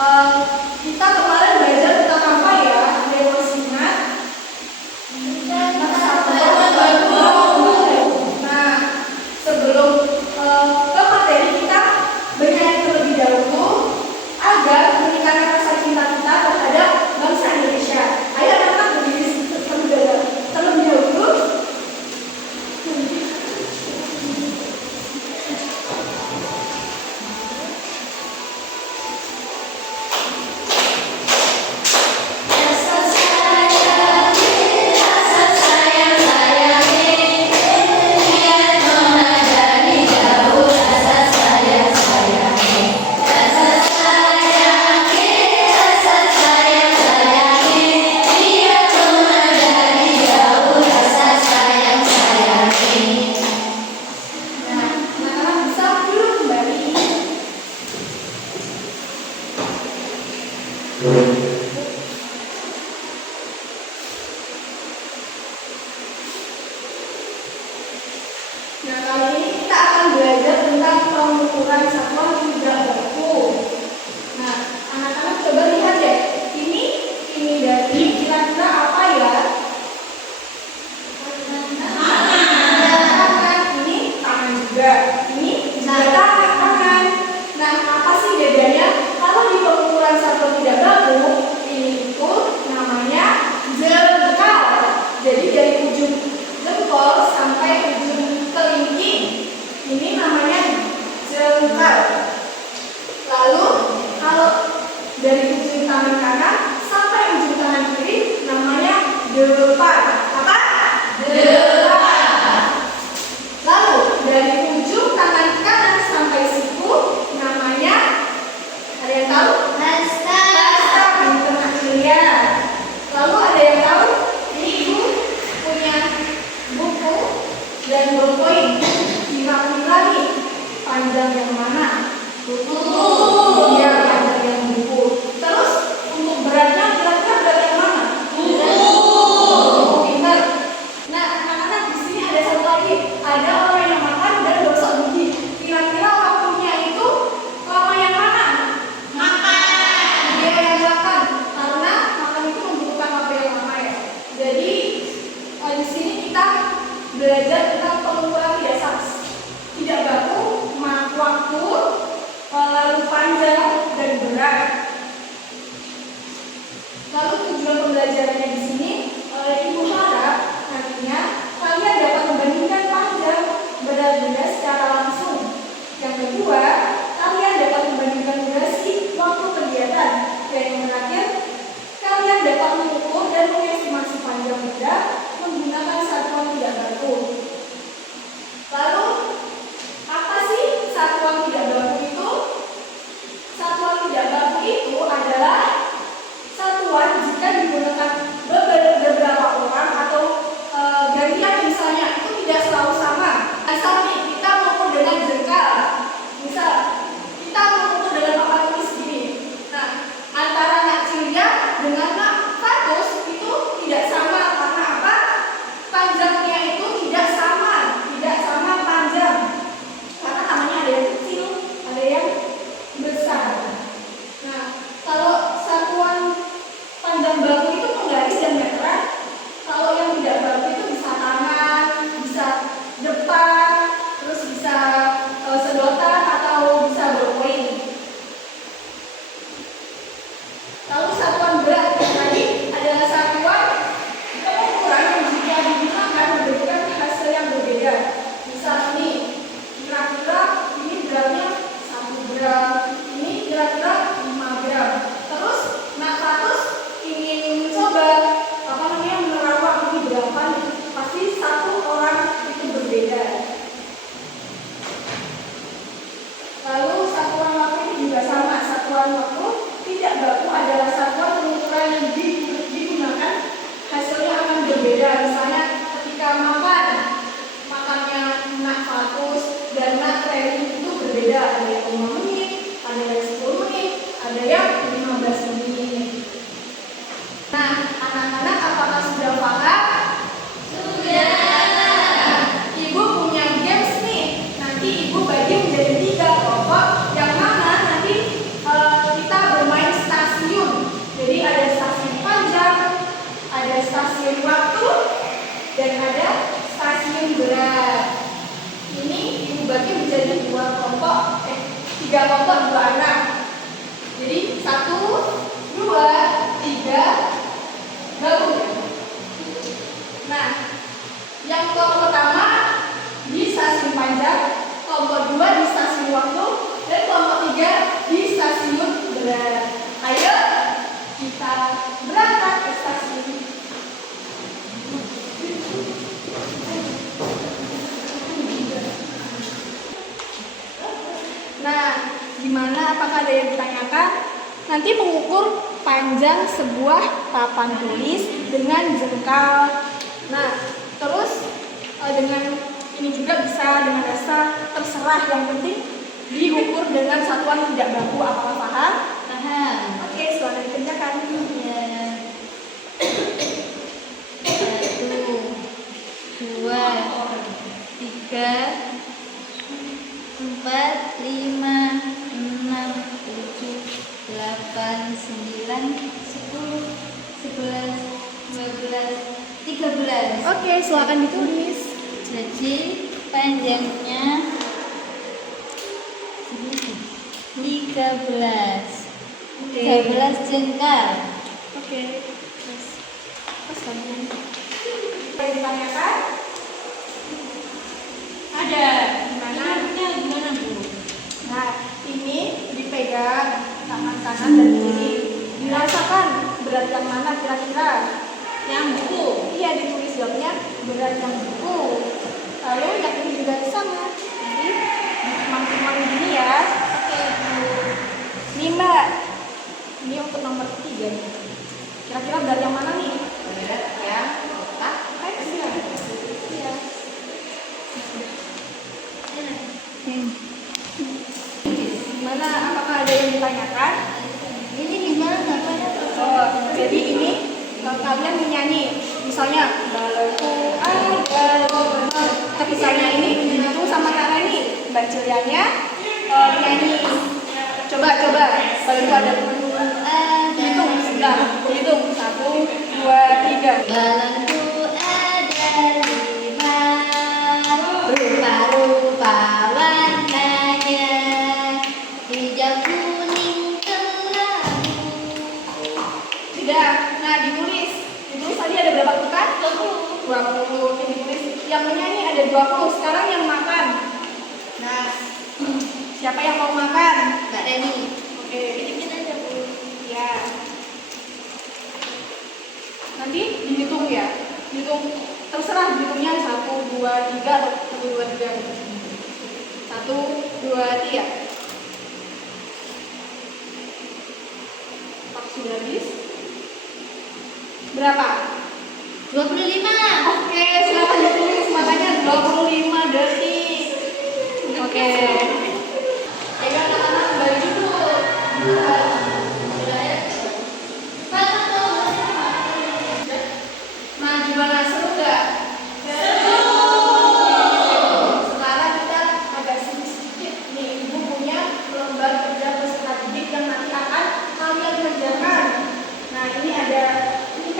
Kita kemarin belajar tentang apa ya? Deposimat. Nah, sebelum ke materi kita bertanya terlebih dahulu agar meningkatkan rasa cinta kita terhadap bangsa Indonesia. Ayo anak-anak berdiri terlebih dahulu. Nah, kali ini kita akan belajar tentang pengukuran satuan tidak baku. Nah, anak-anak coba lihat deh. Ini dari kira-kira apa ya? Tangan. Ini tangan juga. Ini juga tangan. Nah, apa sih bedanya? Kalau di pengukuran satuan tidak baku ada tiga kelompok dua anak. Jadi 1, 2, 3 gabung. Nah, yang kelompok pertama di stasiun Panjang, kelompok 2 di stasiun Waktu, dan kelompok 3 di stasiun Berat. Ayo kita berangkat ke stasiun. Nah, gimana? Apakah ada yang ditanyakan? Nanti mengukur panjang sebuah papan tulis dengan jengkal. Nah, terus dengan ini juga bisa dengan dasar, terserah, yang penting diukur dengan satuan tidak baku. Apakah paham? Paham. Oke, silakan dikerjakan. Ya. 1, 2, 3, 4, 5, 6, 7, 8, 9, 10, 11, 12, 13. Oke, silakan ditulis. Jadi panjangnya 13. 13 jengkal. Oke. Terus kalian ada yang ditanyakan? Ada. Gimana, Bu? Nah, ini dipegang tangan kanan dan kiri. Dirasakan berat yang mana kira-kira? Yang buku. Iya, ditulis jawabnya berat yang buku. Lalu yang ini juga sama. Jadi dikemang-kemang gini ya. Oke, Bu. Ini Mbak. Ini untuk nomor 3 nih. Kira-kira berat yang mana nih? Berat yang kotak. Iya. Iya. Gimana? Apakah ada yang ditanyakan? Ini gimana? Oh, jadi ini kalian menyanyi. Misalnya, balonku ada lomba. Kepisahnya ini dihitung sama Kak Reni. Mbak Cilianya menyanyi. Coba. Balonku ada lomba. Hitung, sebentar. Hitung. 1, 2, 3. Balonku ada 5, rupa-rupa warnanya, hijau, kuning, kelabu. Sudah. Nah, ditulis. Ditulis tadi ada berapa bukan? 20. Oke, ditulis. Yang menyanyi ada 20. Sekarang yang makan. Nah, siapa yang mau makan? Mbak Reni. Oke. Bikin aja, Bu. Ya. Nanti dihitung ya. Hitung, terserah hitungnya 1, 2, 3 atau 1, 2, 3 gitu. 1, 2, 3. Waktu sudah habis. Berapa? 25. Oke, silakan ditulis. Makanya 25 detik. Oke. Pegang anak-anak kembali dulu. Nah, gimana, seru nggak? Sekarang kita agak sedikit nih. Ibu punya lembar kerja peserta didik yang nanti akan kalian kerjakan. Nah, ini ada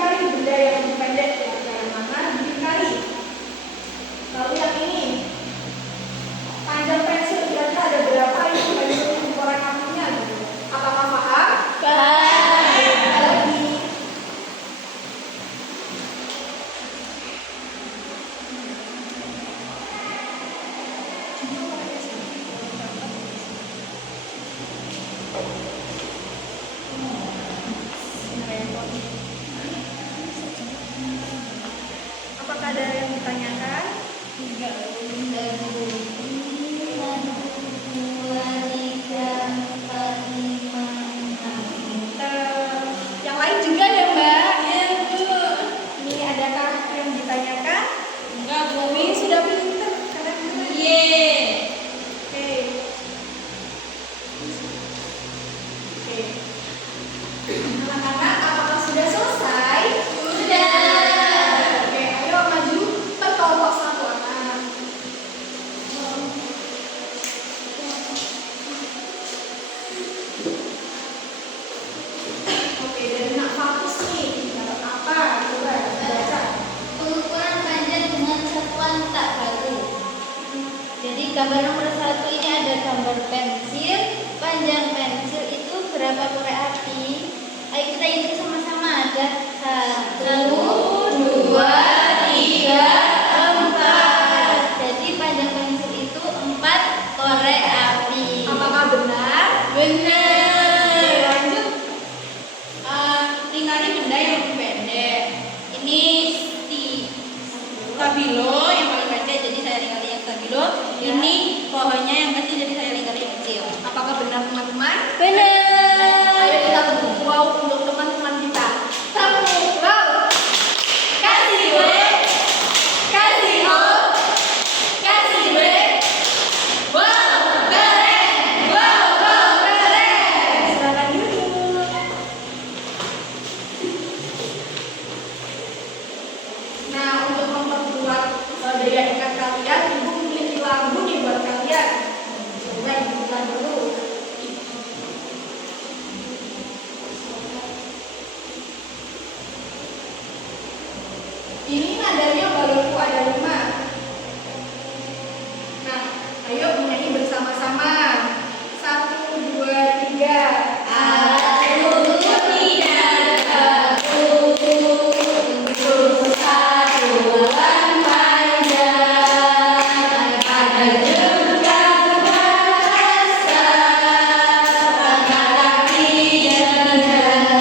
kali benda yang lebih pendek. Yang mana bikin kali. Lalu yang ini panjang pensil, kira-kira ada berapa ini pensil ukuran kakinya gitu. Apakah paham? Lagi. Apakah ada yang ditanyakan? Yang lain juga ya Mbak? Iya Bu. Ini adakah yang ditanyakan? Enggak, Bu. Ini sudah pinter. Karena Oke. Anak-anak, apakah sudah selesai? Sudah. Oke, ayo maju per kelompok 1 anak. Oke, dari nak fokus nih. Dapat apa? Coba baca. Pengukuran panjang dengan satuan tak baku. Jadi gambar nomor 1 ini gambar pensil, panjang pensil itu berapa korek api? Ayo kita hitung sama-sama. Ada 1, 2, 3, 4. Jadi panjang pensil itu 4 korek api. Apakah benar? Benar. Lanjut. Lingkari benda yang lebih pendek. Ini stabilo yang paling pendek, jadi saya lingkari yang stabilo. Ya. Ini pohonnya yang kecil, jadi saya lingkari yang kecil. Apakah benar teman-teman? Benar. Ayo kita tepuk wow untuk teman-teman kita. Tepuk wow. Kasih W. Kasih O. Kasih W. Wow, keren. Wow, wow, keren. Silakan duduk. Nah, untuk memperkuat daya ingat kalian, ibu memiliki lagu nih buat kalian. Coba dibuka dulu. Ini nadanya balonku ada 5. Nah, ayo menyanyi bersama-sama. 1, 2, 3. Aku tidak takut untuk satuan panjang, ada juga bahasa antara kaki dan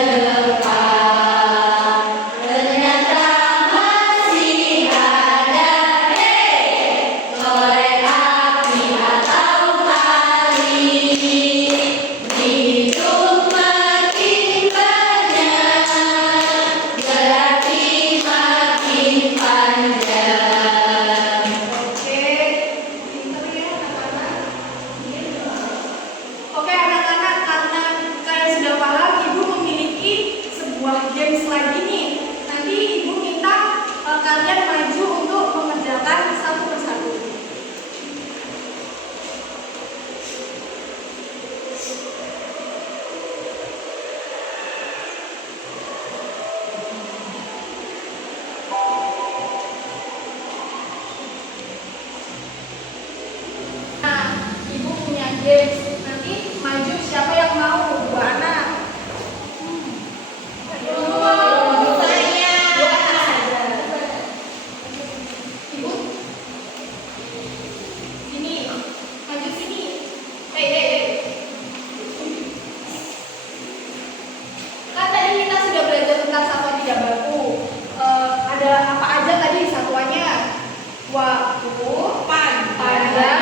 depan. Ternyata masih ada korek api atau tali. Hidup makin banyak, berarti makin panjang. Oke, pinter ya anak-anak. Oke anak-anak, karena kalian sudah paham, ibu memiliki sebuah games lagi nih. Nanti ibu minta kalian maju untuk mengerjakan satu persatu. Nah, ibu punya games. Nanti maju siapa yang mau? 2 anak. Ayo. 2 anak saja. Ibu. Sini. Maju sini. Hey. Kan tadi kita sudah belajar tentang satuan tidak baku. Ada apa aja tadi satuannya? Waktu, panjang,